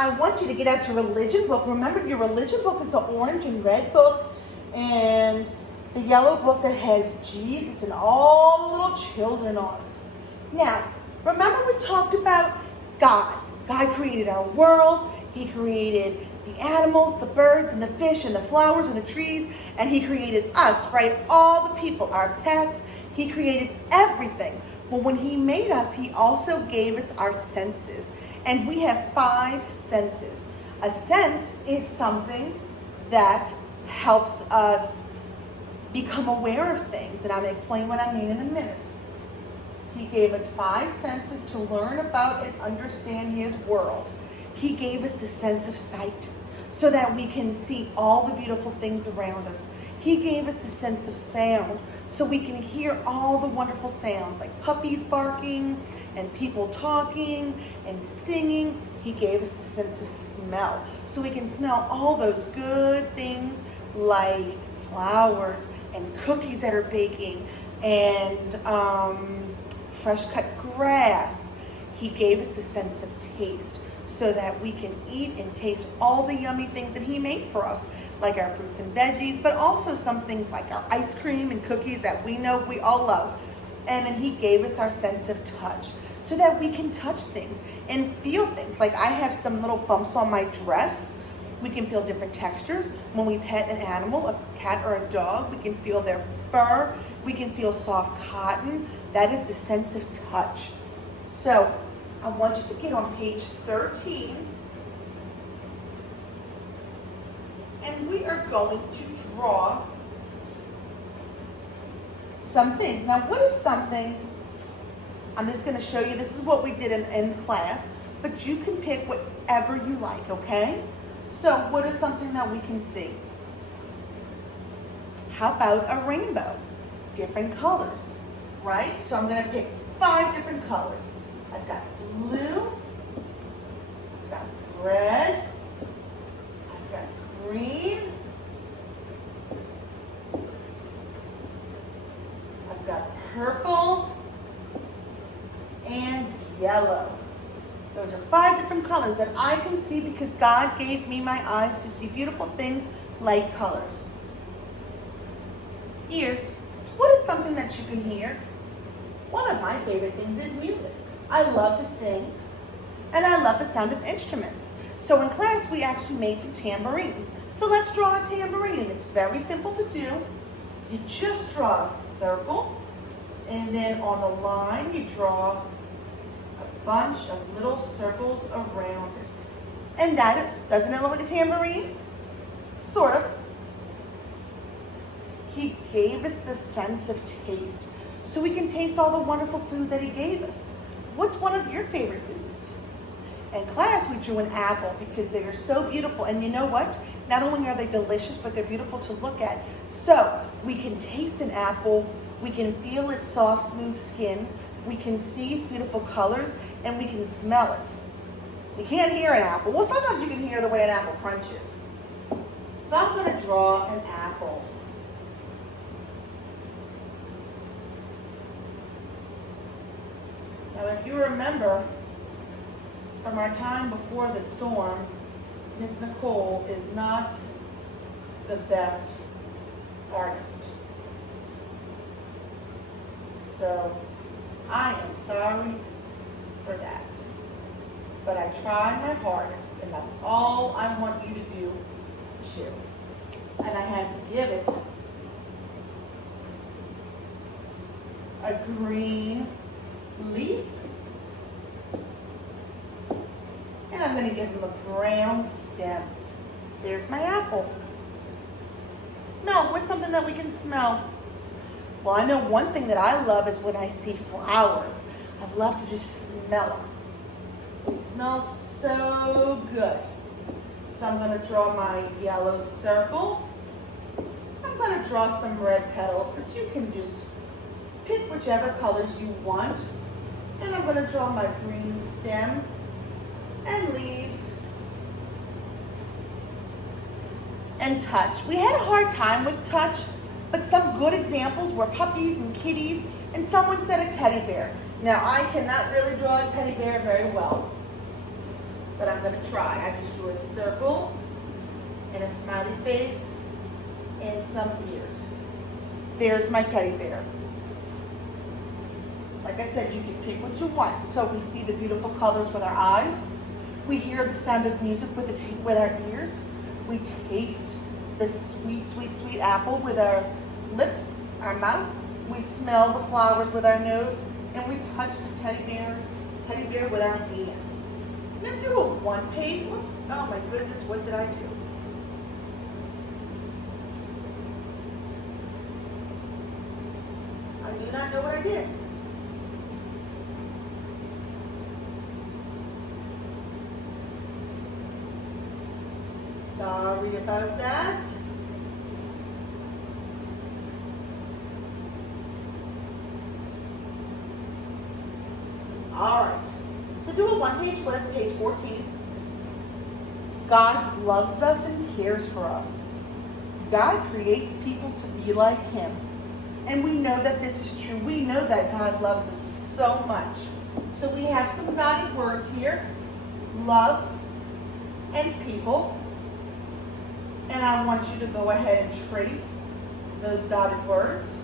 I want you to get out your religion book. Remember, your religion book is the orange and red book, and the yellow book that has Jesus and all the little children on it. Now, remember we talked about God. God created our world. He created the animals, the birds, and the fish, and the flowers, and the trees, and he created us, right? All the people, our pets. He created everything. Well, when he made us, he also gave us our senses. And we have 5 senses. A sense is something that helps us become aware of things. And I'm going to explain what I mean in a minute. He gave us 5 senses to learn about and understand his world. He gave us the sense of sight so that we can see all the beautiful things around us. He gave us the sense of sound so we can hear all the wonderful sounds like puppies barking and people talking and singing. He gave us the sense of smell so we can smell all those good things like flowers and cookies that are baking and fresh cut grass. He gave us the sense of taste so that we can eat and taste all the yummy things that he made for us, like our fruits and veggies, but also some things like our ice cream and cookies that we know we all love. And then he gave us our sense of touch so that we can touch things and feel things. Like I have some little bumps on my dress. We can feel different textures. When we pet an animal, a cat or a dog, we can feel their fur. We can feel soft cotton. That is the sense of touch. So I want you to get on page 13. And we are going to draw some things. Now, what is something? I'm just going to show you. This is what we did in class, but you can pick whatever you like, okay? So what is something that we can see? How about a rainbow? Different colors, right? So I'm going to pick 5 different colors. I've got blue, I've got red, I've got green, I've got purple, and yellow. Those are 5 different colors that I can see because God gave me my eyes to see beautiful things like colors. Ears. What is something that you can hear? One of my favorite things is music. I love to sing, and I love the sound of instruments. So in class, we actually made some tambourines. So let's draw a tambourine, and it's very simple to do. You just draw a circle, and then on the line, you draw a bunch of little circles around it. And doesn't it look like a tambourine? Sort of. He gave us the sense of taste, so we can taste all the wonderful food that he gave us. What's one of your favorite foods? In class, we drew an apple because they are so beautiful. And you know what? Not only are they delicious, but they're beautiful to look at. So we can taste an apple. We can feel its soft, smooth skin. We can see its beautiful colors, and we can smell it. You can't hear an apple. Well, sometimes you can hear the way an apple crunches. So I'm going to draw an apple. Now, if you remember from our time before the storm, Miss Nicole is not the best artist. So I am sorry for that. But I tried my hardest, and that's all I want you to do too. And I had to give it a green leaf, and I'm going to give him a brown stem. There's my apple. Smell. What's something that we can smell? Well, I know one thing that I love is when I see flowers. I love to just smell them. They smell so good. So I'm going to draw my yellow circle. I'm going to draw some red petals, but you can just pick whichever colors you want. And I'm going to draw my green stem and leaves and touch. We had a hard time with touch, but some good examples were puppies and kitties, and someone said a teddy bear. Now, I cannot really draw a teddy bear very well, but I'm going to try. I just drew a circle and a smiley face and some ears. There's my teddy bear. Like I said, you can pick what you want. So we see the beautiful colors with our eyes. We hear the sound of music with our ears. We taste the sweet, sweet, sweet apple with our lips, our mouth. We smell the flowers with our nose, and we touch the teddy bear with our hands. Now do a one page. Whoops! Oh my goodness, what did I do? I do not know what I did. Sorry about that. All right, so do a one-page flip, page 14. God loves us and cares for us. God creates people to be like him. And we know that this is true. We know that God loves us so much. So we have some guided words here. Loves and people. And I want you to go ahead and trace those dotted words.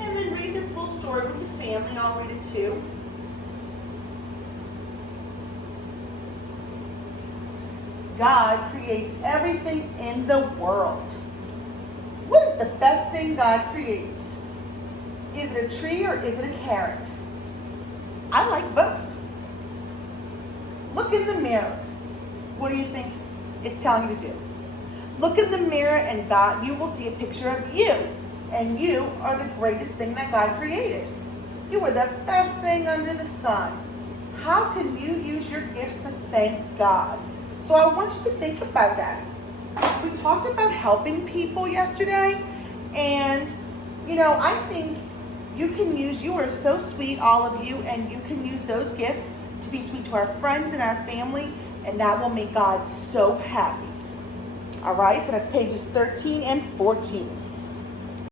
And then read this full story with your family. I'll read it too. God creates everything in the world. What is the best thing God creates? Is it a tree or is it a carrot? I like both. Look in the mirror. What do you think it's telling you to do? Look in the mirror and God, you will see a picture of you. And you are the greatest thing that God created. You are the best thing under the sun. How can you use your gifts to thank God? So I want you to think about that. We talked about helping people yesterday. And, I think you are so sweet, all of you, and you can use those gifts to be sweet to our friends and our family, and that will make God so happy. All right, so that's pages 13 and 14.